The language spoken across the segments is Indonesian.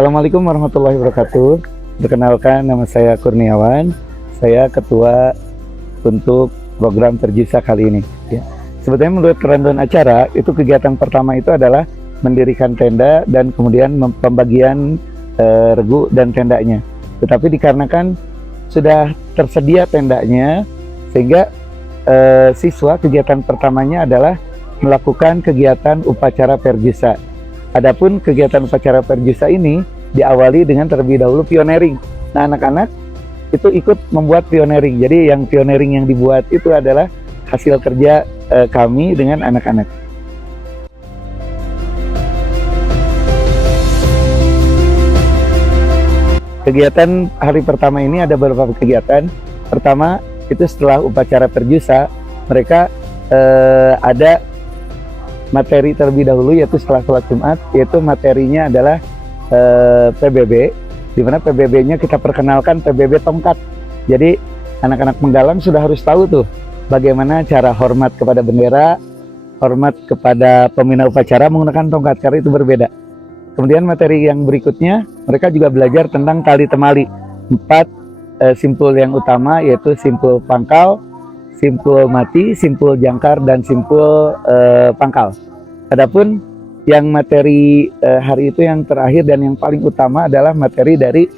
Assalamualaikum warahmatullahi wabarakatuh. Perkenalkan, nama saya Kurniawan. Saya ketua untuk program Perjisa kali ini. Ya. Sebetulnya menurut rundown acara, itu kegiatan pertama itu adalah mendirikan tenda dan kemudian pembagian regu dan tendanya. Tetapi dikarenakan sudah tersedia tendanya, sehingga siswa kegiatan pertamanya adalah melakukan kegiatan upacara Perjisa. Adapun kegiatan upacara Perjisa ini diawali dengan terlebih dahulu pioneering. Nah, anak-anak itu ikut membuat pioneering. Jadi yang pioneering yang dibuat itu adalah hasil kerja kami dengan anak-anak. Kegiatan hari pertama ini ada beberapa kegiatan. Pertama, itu setelah upacara Perjisa, mereka ada materi terlebih dahulu, yaitu setelah sholat Jumat, yaitu materinya adalah PBB, di mana PBB-nya kita perkenalkan PBB tongkat. Jadi anak-anak Menggalang sudah harus tahu tuh bagaimana cara hormat kepada bendera, hormat kepada pembina upacara menggunakan tongkat, karena itu berbeda. Kemudian materi yang berikutnya, mereka juga belajar tentang tali temali. 4 simpul yang utama, yaitu simpul pangkal, simpul mati, simpul jangkar, dan simpul pangkal. Adapun yang materi hari itu yang terakhir dan yang paling utama adalah materi dari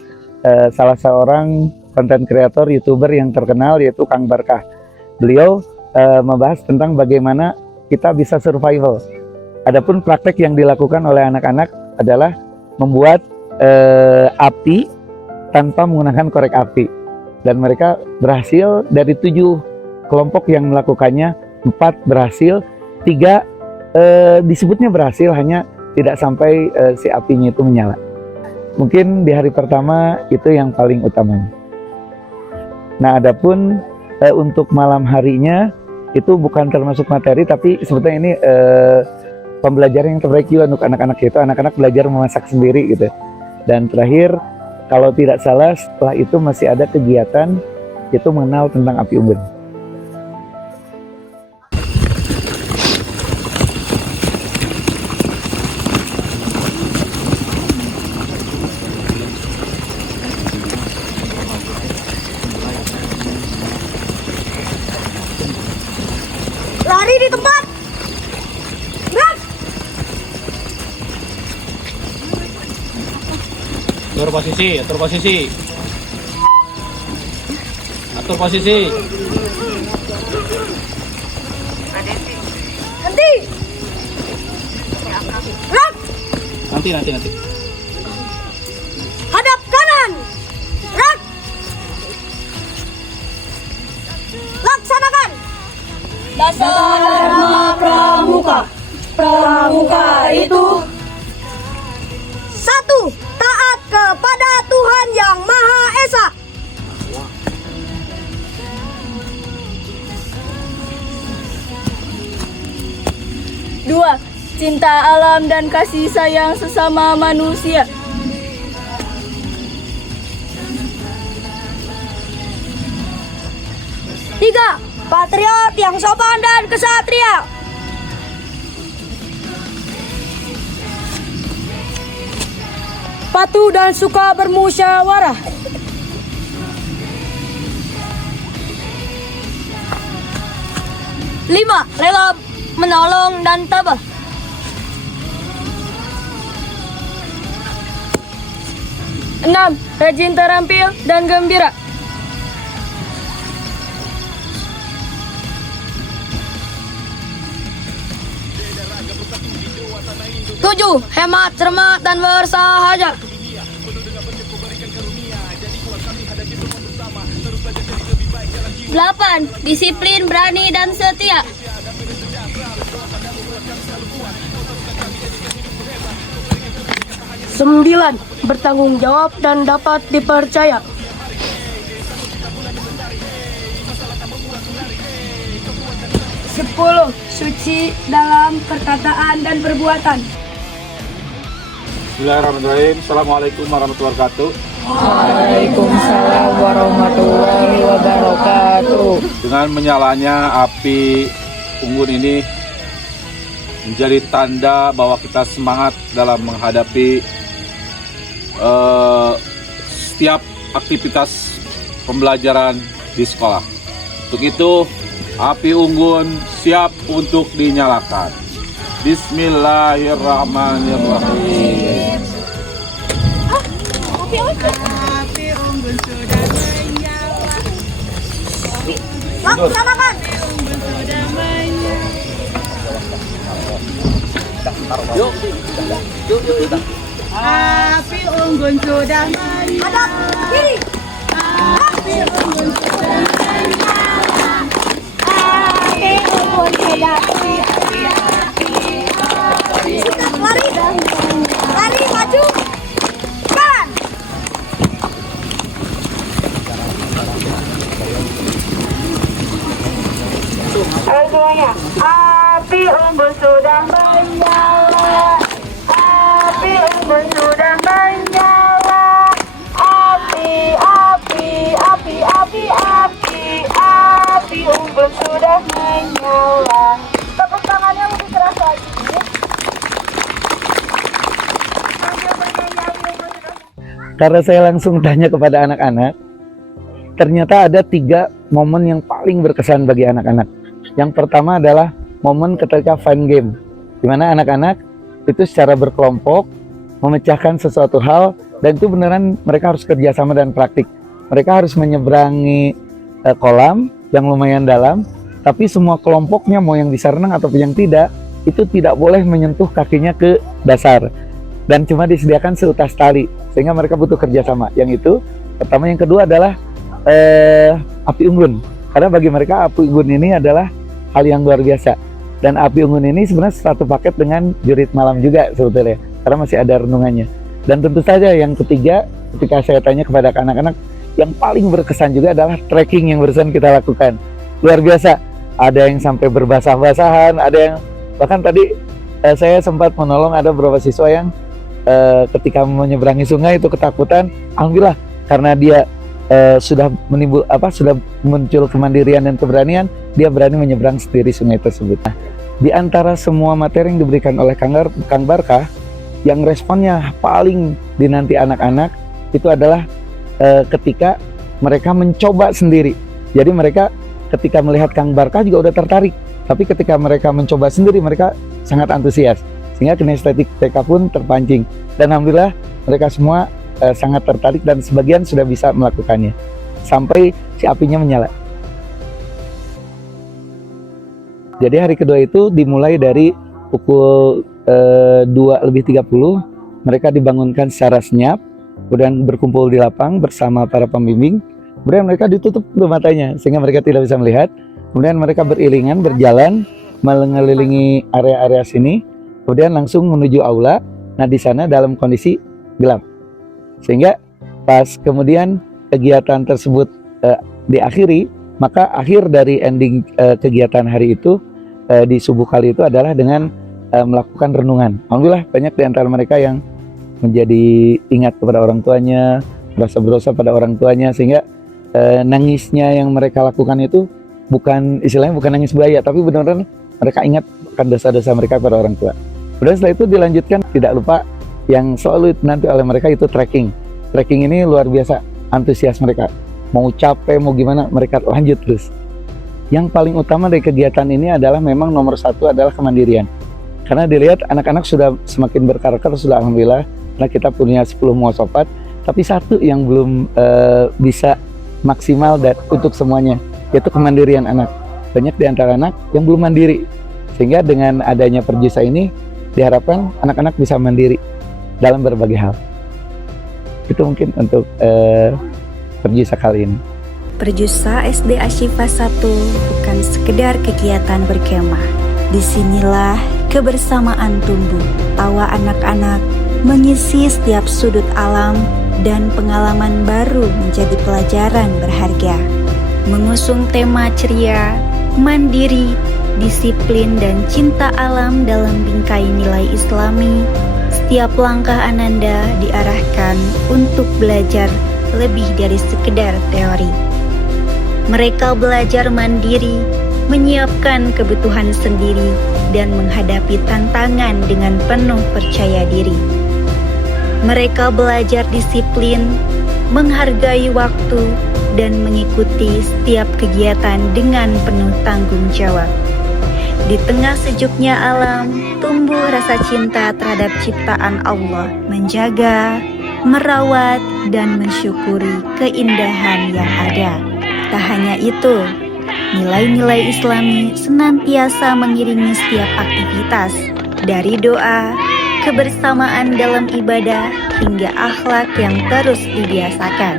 salah seorang konten kreator YouTuber yang terkenal, yaitu Kang Barkah. Beliau membahas tentang bagaimana kita bisa survival. Adapun praktek yang dilakukan oleh anak-anak adalah membuat api tanpa menggunakan korek api. Dan mereka berhasil dari 7 kelompok yang melakukannya, 4 berhasil, 3 disebutnya berhasil, hanya tidak sampai si apinya itu menyala. Mungkin di hari pertama itu yang paling utama. Nah, adapun untuk malam harinya itu bukan termasuk materi, tapi sebetulnya ini pembelajaran yang terbaik juga untuk anak-anak itu. Anak-anak belajar memasak sendiri gitu. Dan terakhir, kalau tidak salah, setelah itu masih ada kegiatan itu mengenal tentang api unggun. Lari di tempat. Gerak. Atur posisi, atur posisi. Atur posisi. Nanti. Gerak. Nanti. Hadap kanan. Gerak. Laksanakan. Dasar Dharma Pramuka. Pramuka itu 1. Taat kepada Tuhan Yang Maha Esa. 2. Cinta alam dan kasih sayang sesama manusia. 3. Patriot yang sopan dan kesatria. 4. Dan suka bermusyawarah. 5. Rela menolong dan tabah. 6. Rajin terampil dan gembira. 7. Hemat, cermat, dan bersahaja. 8. Disiplin, berani, dan setia. 9. Bertanggung jawab dan dapat dipercaya. 10. Suci dalam perkataan dan perbuatan. Bismillahirrahmanirrahim. Assalamualaikum warahmatullahi wabarakatuh. Waalaikumsalam warahmatullahi wabarakatuh. Dengan menyalanya api unggun ini menjadi tanda bahwa kita semangat dalam menghadapi setiap aktivitas pembelajaran di sekolah. Untuk itu, api unggun siap untuk dinyalakan. Bismillahirrahmanirrahim. Api unggun sudah menyala. Laksanakan. Api unggun sudah menyala. Api unggun sudah menyala. Hadap kiri. Api unggun sudah menyala. Api unggun sudah. Sikap lari. Lari maju. Jalan. Ayo semuanya. Api unggun sudah menyala. Api unggun sudah menyala. Api, api, api, api, api, api unggun sudah menyala. Tepuk tangannya lebih keras lagi. Sambil bernyanyi api unggun sudah. Karena saya langsung tanya kepada anak-anak, ternyata ada 3 momen yang paling berkesan bagi anak-anak. Yang pertama adalah momen ketika fun game, di mana anak-anak itu secara berkelompok memecahkan sesuatu hal, dan itu beneran mereka harus kerjasama dan praktik. Mereka harus menyeberangi kolam yang lumayan dalam, tapi semua kelompoknya, mau yang bisa renang ataupun yang tidak, itu tidak boleh menyentuh kakinya ke dasar, dan cuma disediakan seutas tali, sehingga mereka butuh kerjasama. Yang itu pertama. Yang kedua adalah api unggun, karena bagi mereka api unggun ini adalah hal yang luar biasa, dan api unggun ini sebenarnya satu paket dengan jurit malam juga sebetulnya, karena masih ada renungannya. Dan tentu saja yang ketiga, ketika saya tanya kepada anak-anak, yang paling berkesan juga adalah trekking yang barusan kita lakukan. Luar biasa, ada yang sampai berbasah-basahan, ada yang bahkan tadi saya sempat menolong ada beberapa siswa yang ketika menyeberangi sungai itu ketakutan. Alhamdulillah, karena dia sudah muncul kemandirian dan keberanian, dia berani menyeberang sendiri sungai tersebut. Nah, di antara semua materi yang diberikan oleh Kang Barkah, yang responnya paling dinanti anak-anak itu adalah ketika mereka mencoba sendiri. Jadi mereka ketika melihat Kang Barkah juga udah tertarik, tapi ketika mereka mencoba sendiri mereka sangat antusias, sehingga kinestetik TK pun terpancing. Dan alhamdulillah mereka semua sangat tertarik, dan sebagian sudah bisa melakukannya sampai si apinya menyala. Jadi hari kedua itu dimulai dari pukul 2:30, mereka dibangunkan secara senyap, kemudian berkumpul di lapang bersama para pembimbing, kemudian mereka ditutup matanya sehingga mereka tidak bisa melihat, kemudian mereka beriringan berjalan mengelilingi area-area sini, kemudian langsung menuju aula. Nah, di sana dalam kondisi gelap, sehingga pas kemudian kegiatan tersebut diakhiri, maka akhir dari ending kegiatan hari itu di subuh kali itu adalah dengan melakukan renungan. Alhamdulillah banyak di antara mereka yang menjadi ingat kepada orang tuanya, merasa berdosa pada orang tuanya, sehingga nangisnya yang mereka lakukan itu bukan istilahnya bukan nangis buaya, tapi benar-benar mereka ingat akan dosa-dosa mereka pada orang tua. Kemudian setelah itu dilanjutkan, tidak lupa yang selalu nanti oleh mereka itu trekking. Trekking ini luar biasa, antusias mereka. Mau capek, mau gimana, mereka lanjut terus. Yang paling utama dari kegiatan ini adalah memang nomor 1 adalah kemandirian. Karena dilihat anak-anak sudah semakin berkarakter, sudah alhamdulillah. Karena kita punya 10 muasofat, tapi satu yang belum bisa maksimal dan untuk semuanya, yaitu kemandirian anak. Banyak di antara anak yang belum mandiri, sehingga dengan adanya Perjusa ini diharapkan anak-anak bisa mandiri dalam berbagai hal. Itu mungkin untuk Perjusa kali ini. Perjusa SD Asyifa 1 bukan sekedar kegiatan berkemah. Disinilah kebersamaan tumbuh, tawa anak-anak mengisi setiap sudut alam, dan pengalaman baru menjadi pelajaran berharga. Mengusung tema ceria, mandiri, disiplin, dan cinta alam dalam bingkai nilai Islami, setiap langkah Ananda diarahkan untuk belajar lebih dari sekedar teori. Mereka belajar mandiri, menyiapkan kebutuhan sendiri, dan menghadapi tantangan dengan penuh percaya diri. Mereka belajar disiplin, menghargai waktu, dan mengikuti setiap kegiatan dengan penuh tanggung jawab. Di tengah sejuknya alam, tumbuh rasa cinta terhadap ciptaan Allah, menjaga, merawat, dan mensyukuri keindahan yang ada. Tak hanya itu, nilai-nilai Islami senantiasa mengiringi setiap aktivitas, dari doa, kebersamaan dalam ibadah, hingga akhlak yang terus dibiasakan.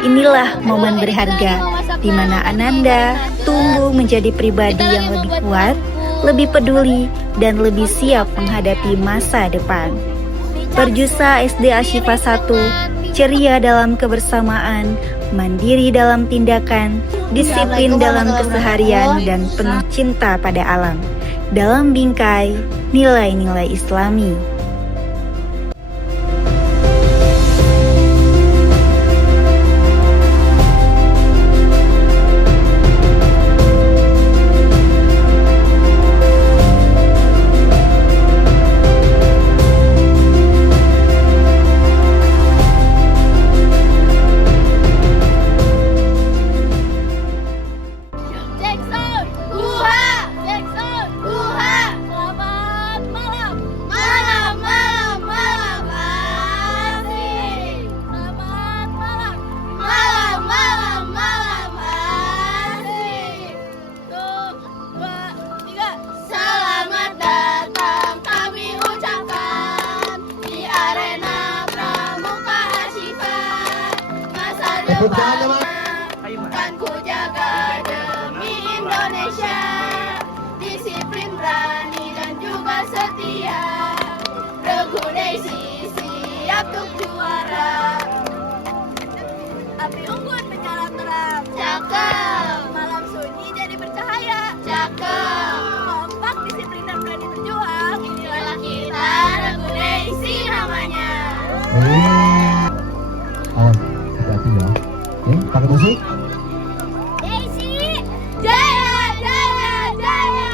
Inilah momen berharga di mana Ananda tumbuh menjadi pribadi yang lebih kuat, lebih peduli, dan lebih siap menghadapi masa depan. Perjusa SD Ashifa 1 ceria dalam kebersamaan, mandiri dalam tindakan, disiplin dalam keseharian, dan penuh cinta pada alam. Dalam bingkai nilai-nilai Islami. Jackson, Uha, Jackson, Uha. Selamat malam, malam, malam, malam asik. Selamat malam, malam, malam, malam asik. 1, 2, 3. Selamat datang kami ucapkan di arena Pramuka Ashifa. Masa depan kan ku jaga demi Indonesia, disiplin, berani, dan juga setia. Regu Daisy siap untuk juara. Api unggun menyala terang, cakep. Malam sunyi jadi bercahaya, cakep. Kompak, disiplin, dan berani berjuang. Inilah kita, Regu Daisy namanya. Hati-hati ya. Oke, pakai musik. Daisy, jaya, jaya, jaya.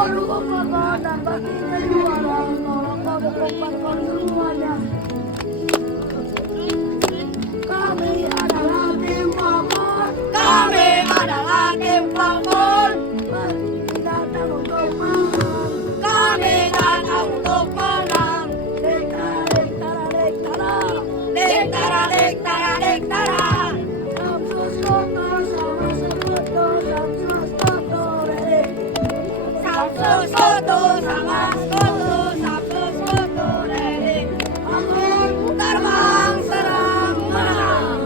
baru kokoh dan baginya juara. Tolong kamu kumpulkan semuanya. Kami adalah tim Papon. Kami adalah tim Papon. Kami datang untuk menang. Kami datang untuk menang. Dektara, dektara, dektara. Dektara, dektara, dektara. Samsus Toto sama Sekutu. Samsus Toto ready. Samsus Toto sama Sekutu. Samsus Toto ready. Anggun terbang serang menang.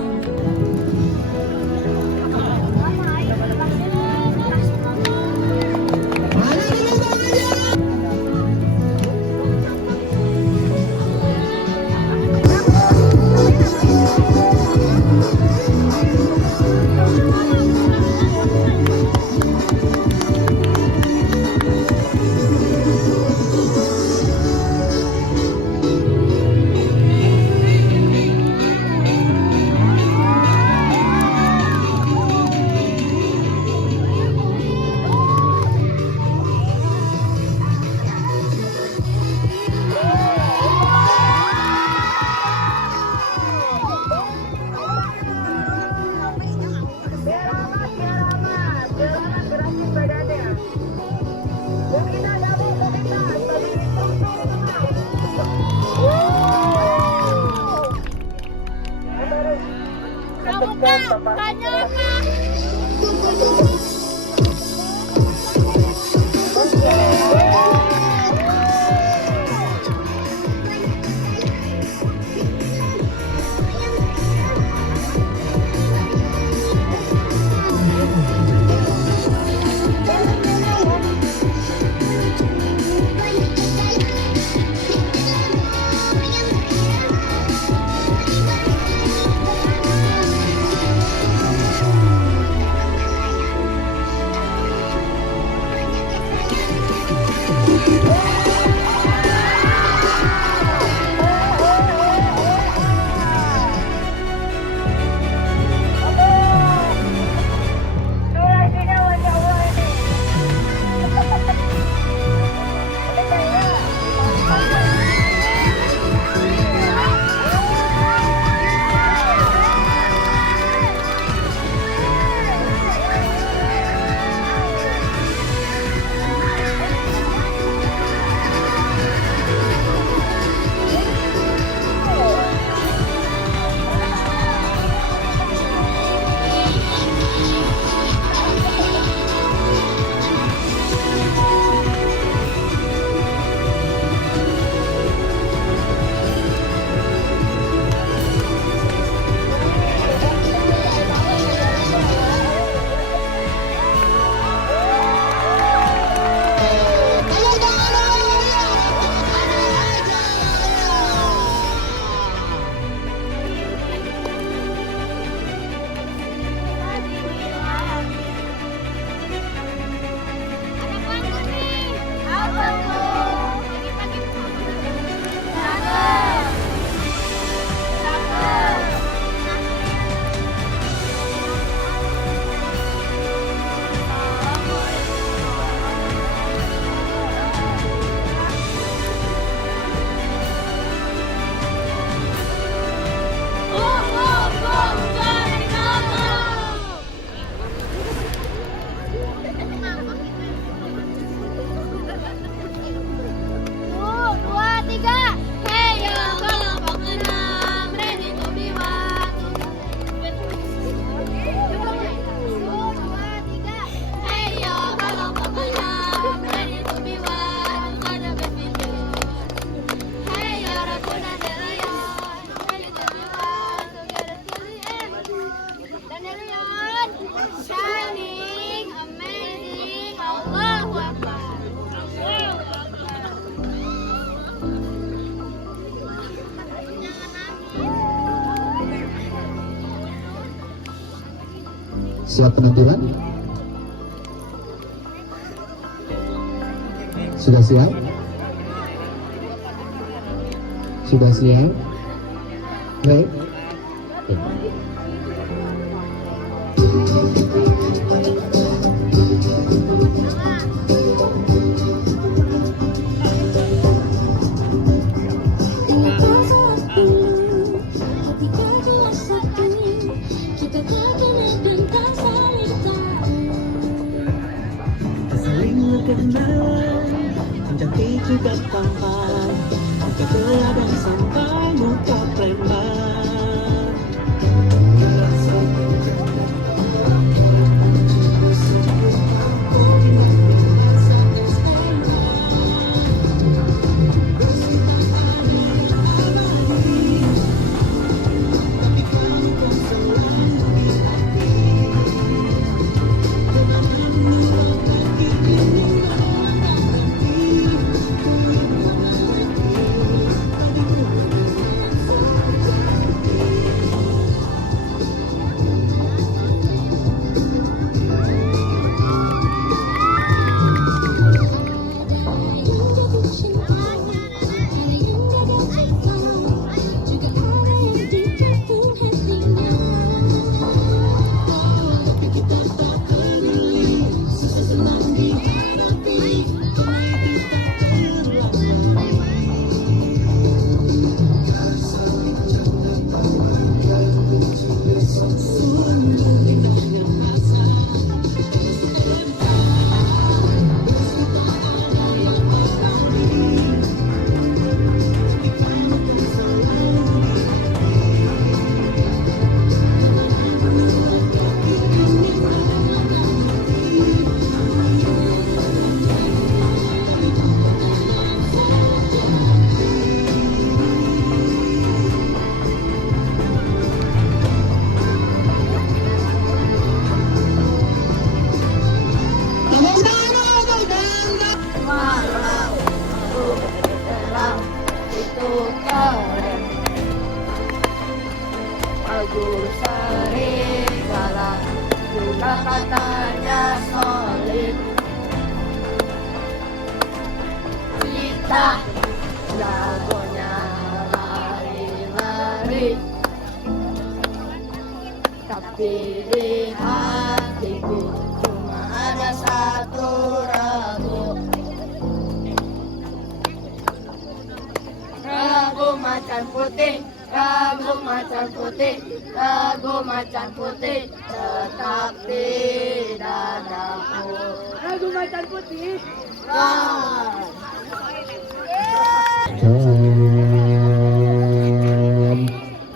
Siap penentuan? Sudah siap? Sudah siap? Baik. cantik juga tampan, muka teladan sampai muka preman. Agus Sari Galang juga katanya solid. Kita jagonya lari-lari, tapi di hatiku cuma ada satu ragu. Ragu macan putih, ragu macan putih, ragu macan putih tetap di dadaku. Ragu macan putih,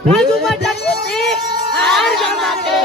ragu macan putih, harga mati.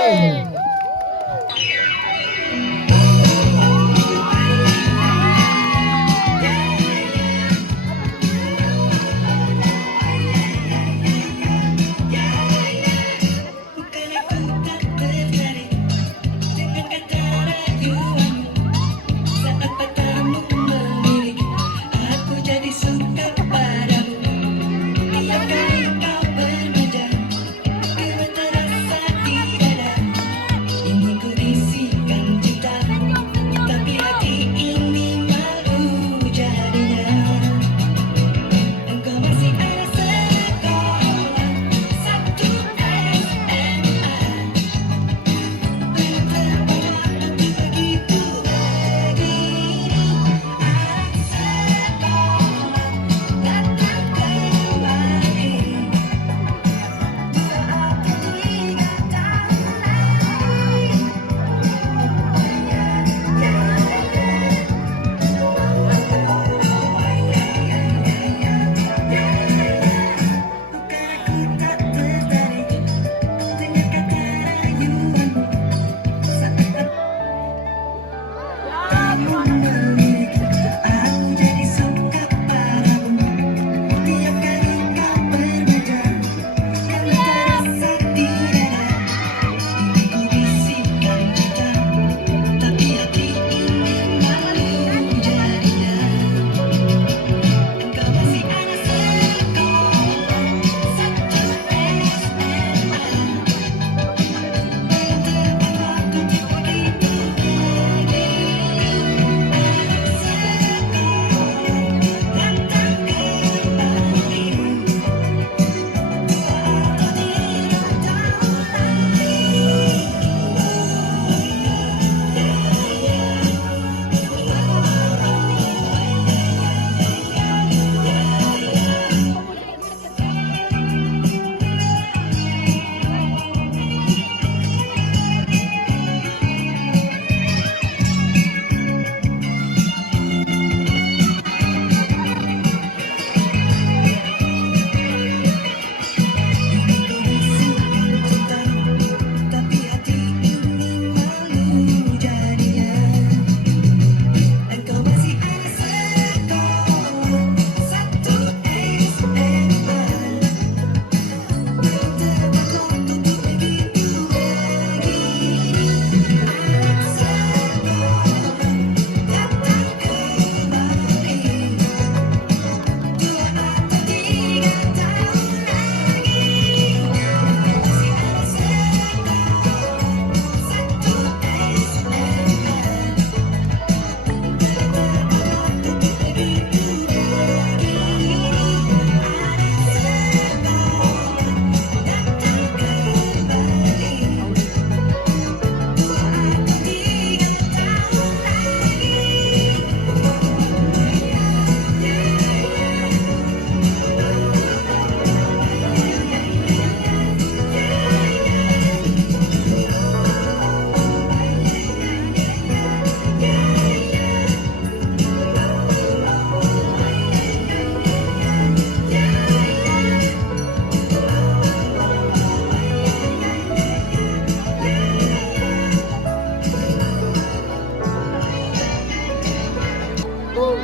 Kalian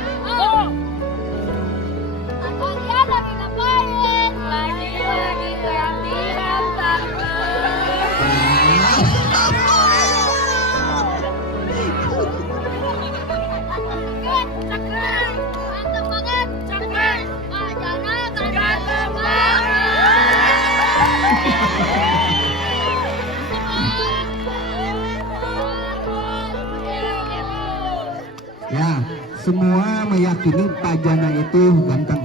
lagi ngapain? Lagi latihan tante. Cakep, mantap banget, cakep. Jana cakep Ya, semua meyakini Pak Jana itu ganteng.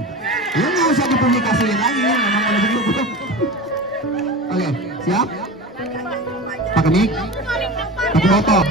Ya nggak usah dipublikasiin lagi, memang udah begitu. Oke, siap? Pakai mic, pakai foto.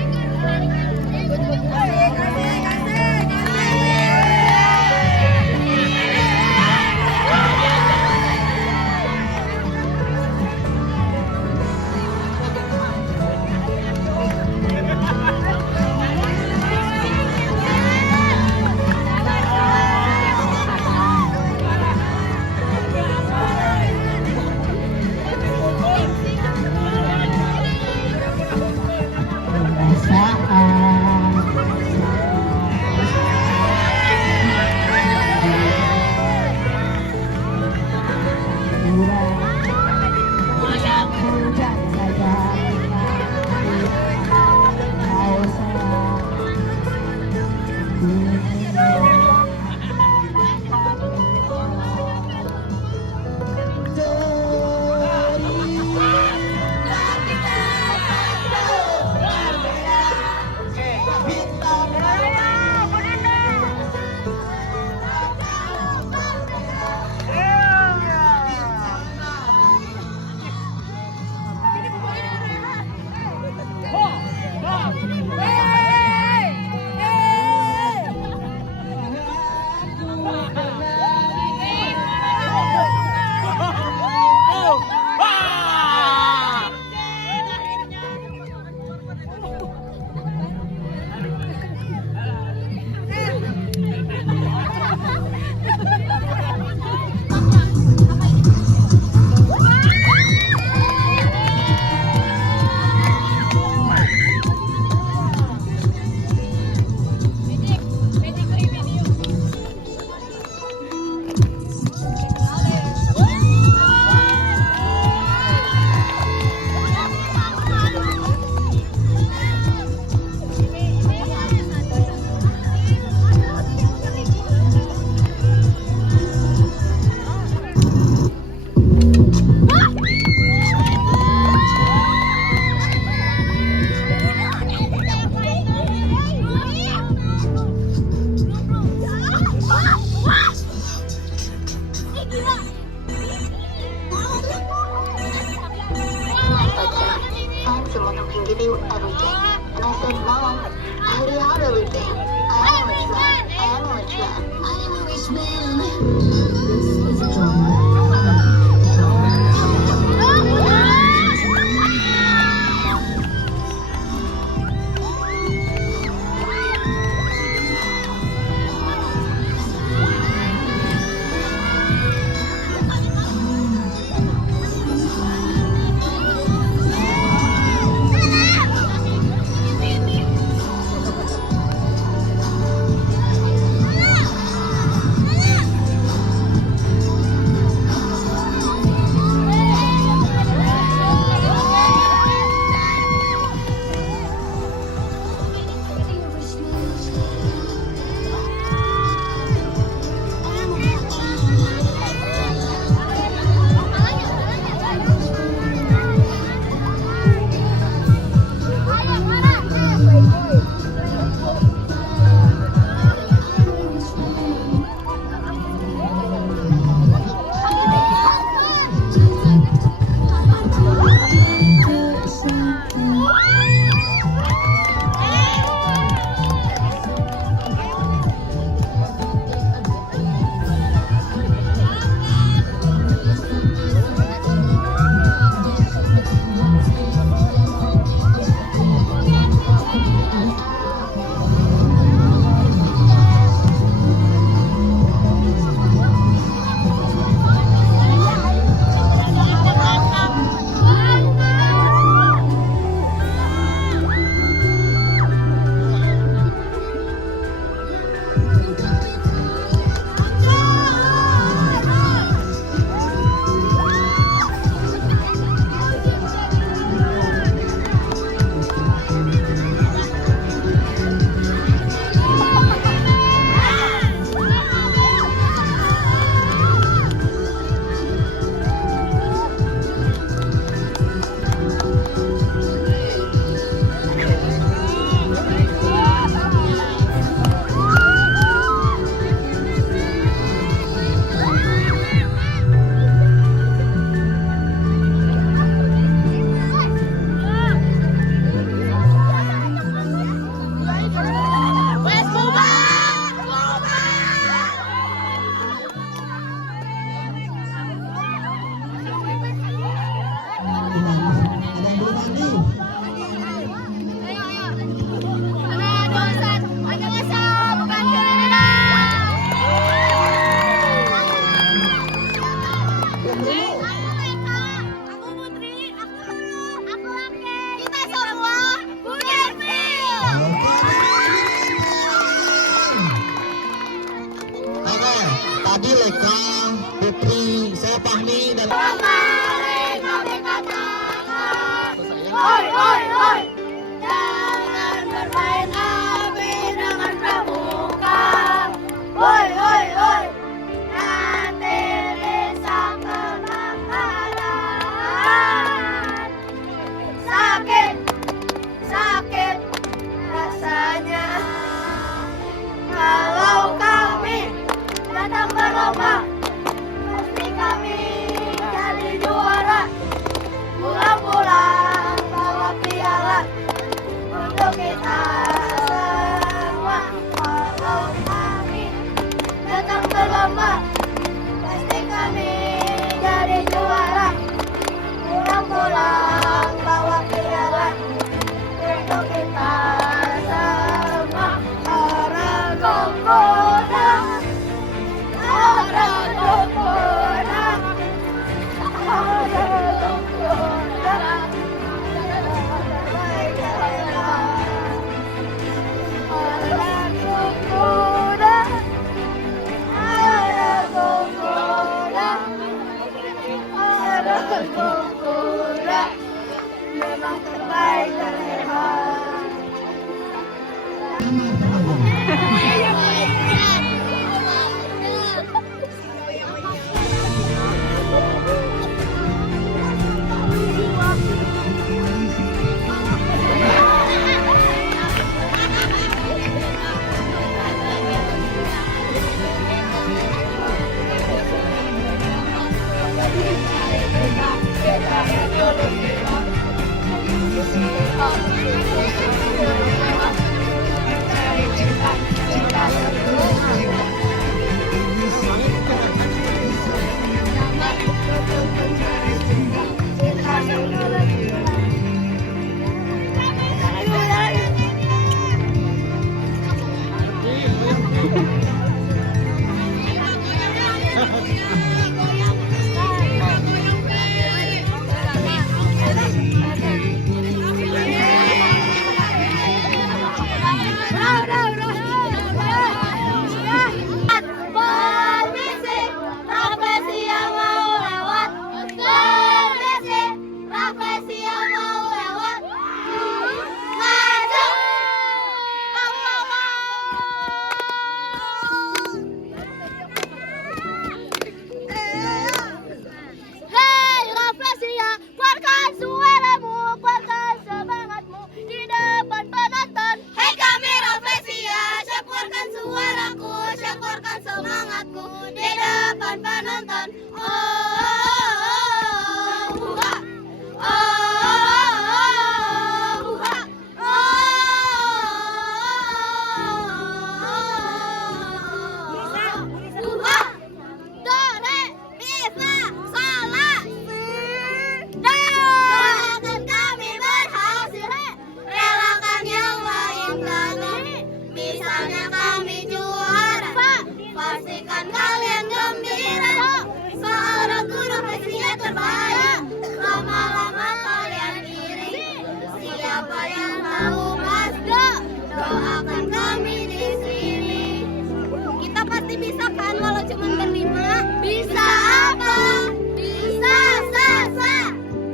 Someone who can give you everything. And I said, Mom, I already have everything. I am a rich man. I am a rich man. I am a rich man. Adi Leka, Putri, saya Fahmi dan Kemarin kami katakan, oi oi oi, jangan bermain api dengan pramuka. Oi oi oi, nanti bisa kebakaran. Sakit, sakit rasanya kalau kami datang berlomba. Pasti kami jadi juara. Pulang-pulang bawa piala untuk kita semua. Kalau kami datang berlomba, pasti kami jadi juara. Pulang-pulang bawa piala untuk kita semua. Orang Kokoda, orang Kokoda, orang Kokoda, orang Kokoda, orang Kokoda, orang Kokoda, memang terbaik terhebat. Permisi, profesi yang mau lewat. Permisi, profesi yang mau lewat. Maju, hei Rafflesia, keluarkan suaramu, keluarkan semangatmu di depan penonton. Hei kami Rafflesia, syukurkan suaraku, syukurkan semangatku di depan penonton. Oh, huha, oh, huha, huha. Do, re, mi, fa, sol, la, si, do. Doakan kami berhasil, relakan yang lain kami. Misalnya kami juara, pastikan kalian gembira. Seorang guru pastinya terbaik, lama-lama kalian iri. Siapa yang mau masuk, doakan kami di sini. Kita pasti bisa kan walau cuma berlima? Bisa apa? Bisa, sa.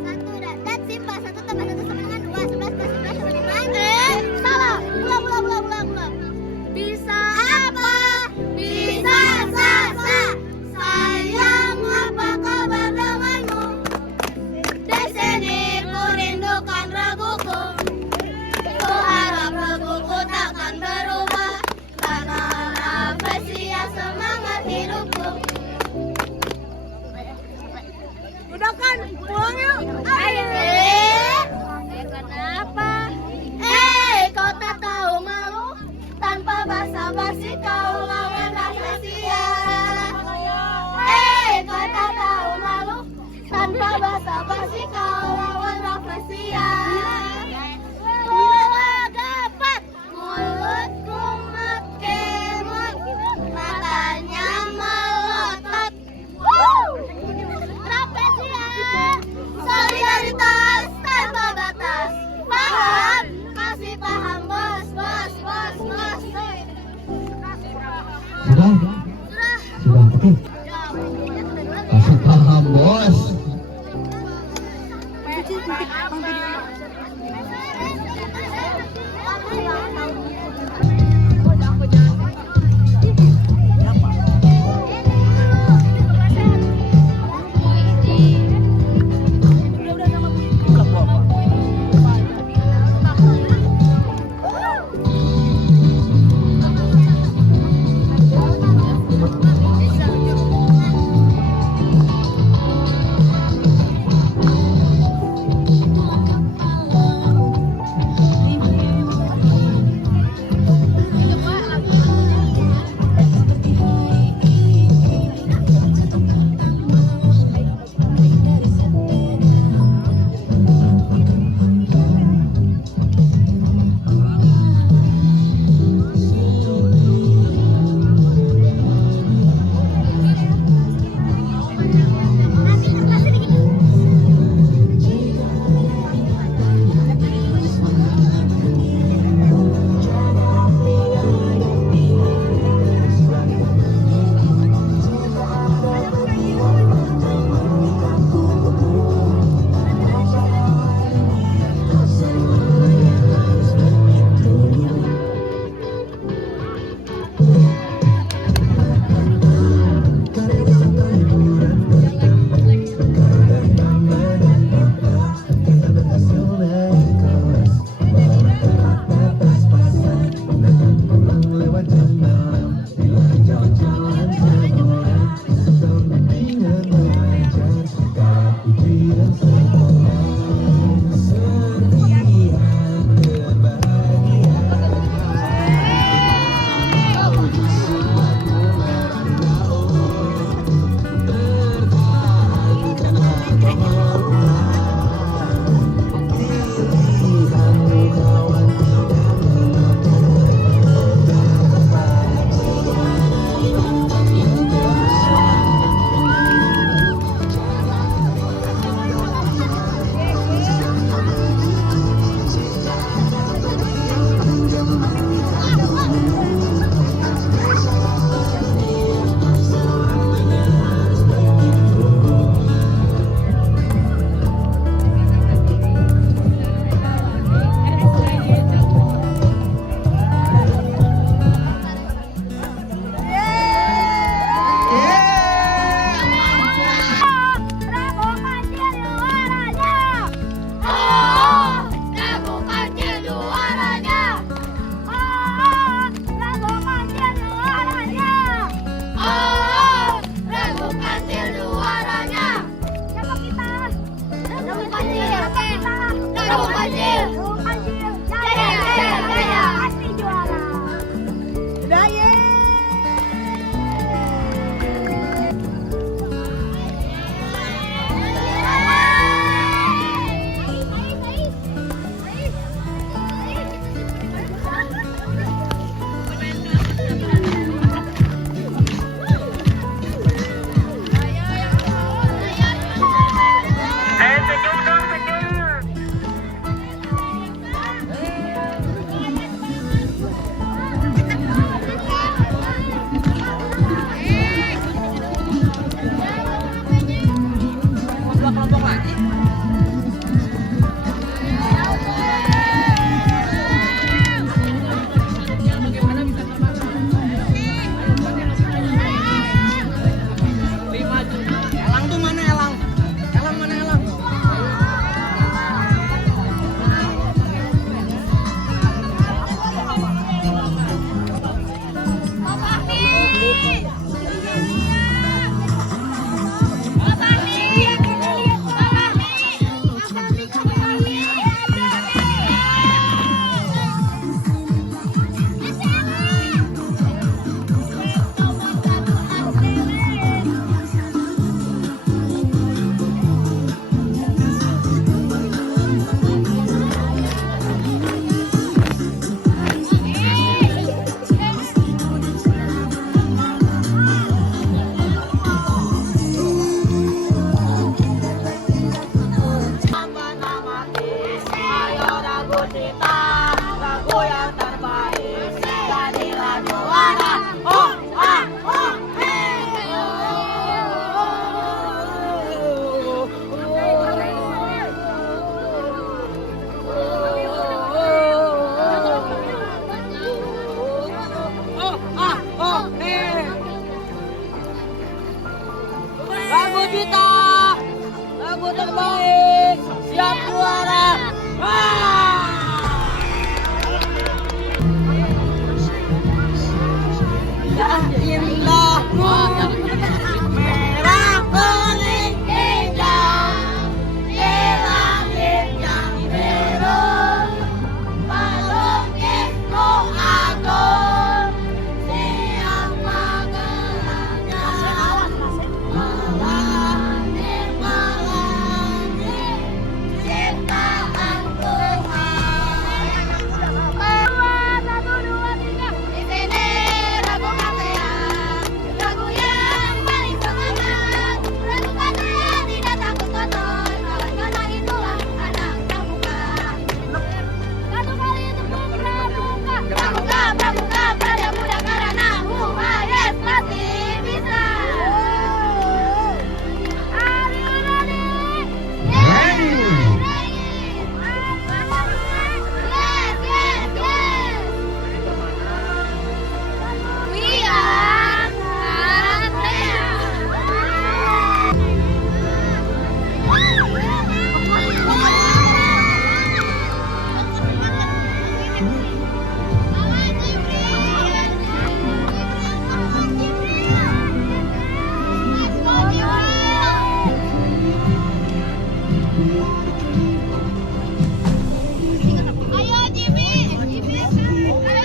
Satu dan simpel, satu tambah satu sama dengan dua, 11 plus 11 sama 5. Salah, ulang. Bisa apa? Bisa, sa. Sayang, apa kabar denganmu? Di sini ku rindukan raguku. Ku harap raguku takkan berubah, karena Rafflesia semangat hidupku. Udah kan, pulang yuk. Ayo. Kenapa? Kau tak tahu malu, tanpa basa-basi kau lawan Rafflesia. Kau tak tahu malu, tanpa basa-basi kau lawan Rafflesia. Dapat mulutku makin matanya melotot. Rafflesia, solidaritas tanpa batas. Paham? Kasih paham bos. sudah Masih paham bos. kita. Lagu terbaik siap juara. Indahmu merah kuning hijau di langit yang biru, pelukismu agung, siapa geraknya melangit ciptaan Tuhan. Satu, dua, tiga. Di sini lagu Katean, lagu yang paling semangat. Lagu Katean tidak takut kotor, karena itulah anak pramuka. Satu kali untuk pramuka, pramuka, pramuka, pada muda karena UAS pasti bisa. Are you ready? Yes, yes, yes. We are Ayo Jibril, Jibril, ayo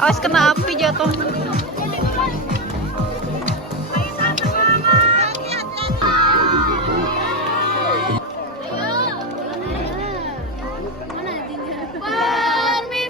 Awas kena api jatuh. Permisi.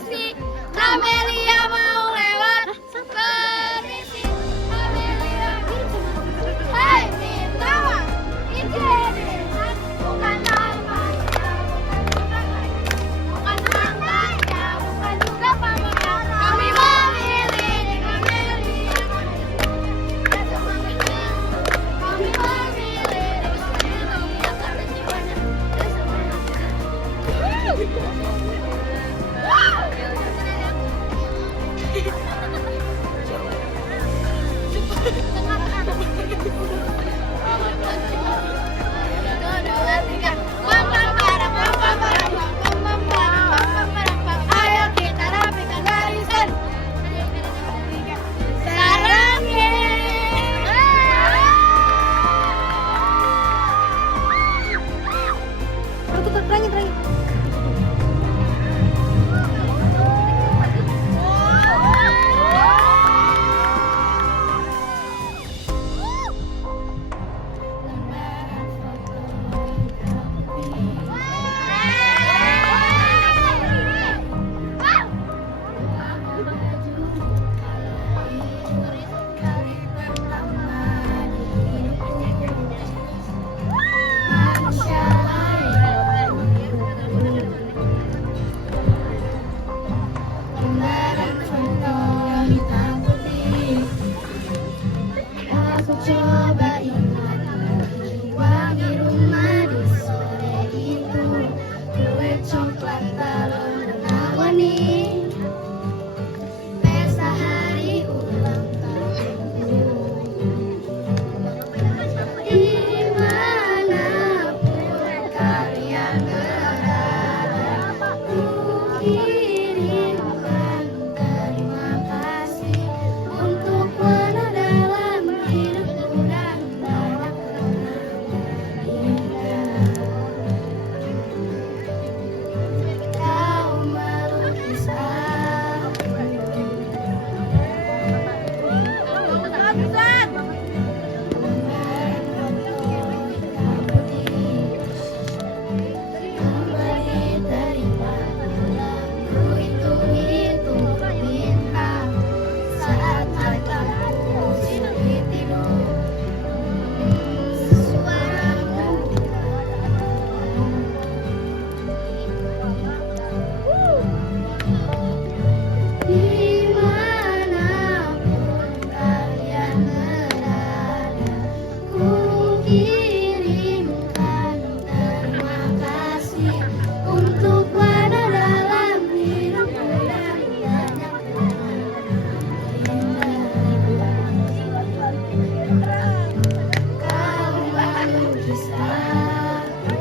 Ayo kita rapikan barisan. Sarangnya. Terangin. Aku coba ingat wangi rumah di sore itu, kue coklat balon warna-warni, pesta hari ulang tahunku. Dimanapun kalian berada, ku kirimkan terima kasih untuk warna dalam hidupku dan banyak kenangan indah. Kau melukis aku. Kembali terima ku hitung-hitung bintang saat mataku sulit tidur. Suaramu dimanapun kalian berada, ku kirimkan terima kasih untuk warna dalam hidupku dan banyak kenangan indah. Kau melukis aku.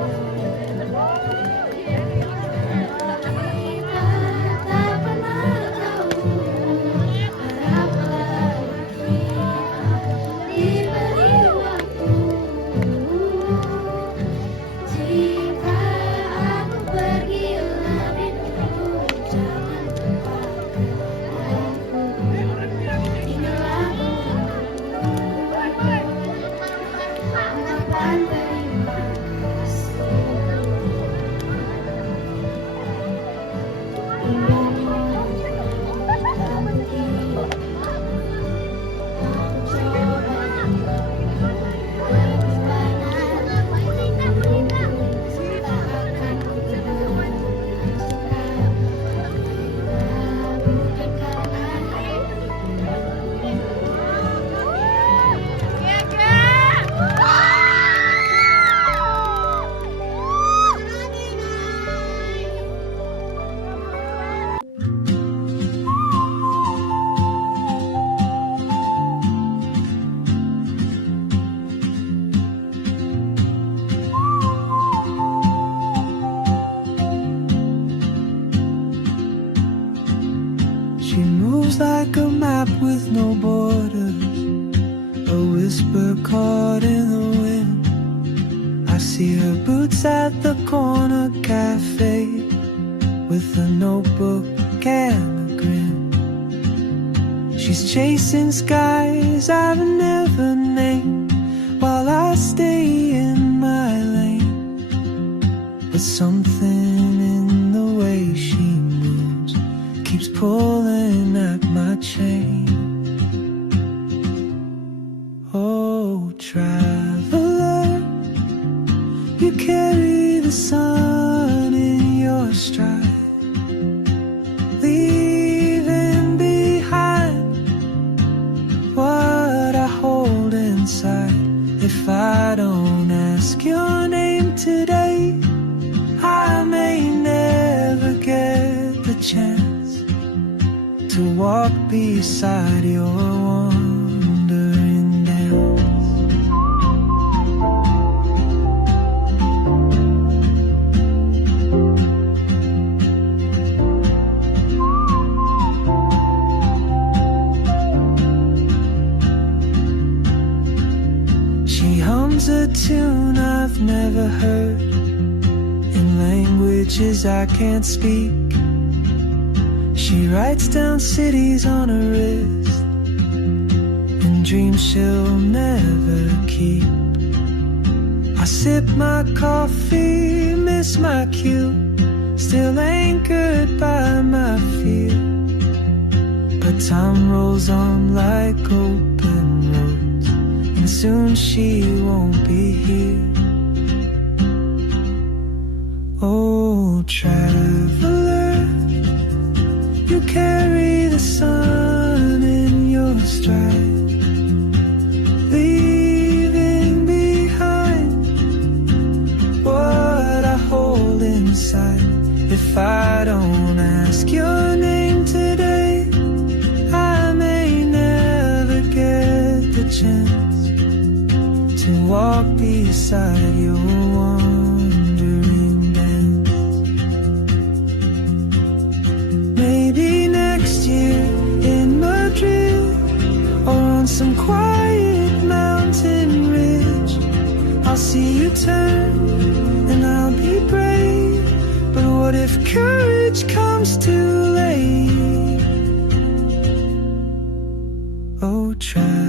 Kita tak pernah tahu berapa lagi diberi waktu. Jika aku pergi lebih dulu, jangan lupakan aku. Inilah ungkapan terima kasih. She moves like a map with no borders, a whisper caught in the wind. I see her boots at the corner cafe with a notebook and a grin. She's chasing skies I've never named while I stay in my lane. But something in the way she moves keeps pulling at my chain. Oh, traveler, you carry the sun in your stride, leaving behind what I hold inside. If I don't ask your name today, I may never chance to walk beside your wandering dance. She hums a tune I've never heard in languages I can't speak. She writes down cities on her wrist and dreams she'll never keep. I sip my coffee, miss my cue, still anchored by my fear. But time rolls on like open roads, and soon she won't be here. Oh, traveler, you carry the sun in your stride, leaving behind what I hold inside. If I don't ask your name today, I may never get the chance to walk beside your wandering dance. Maybe next year in Madrid, or on some quiet mountain ridge, I'll see you turn and I'll be brave. But what if courage comes too late? Oh, try.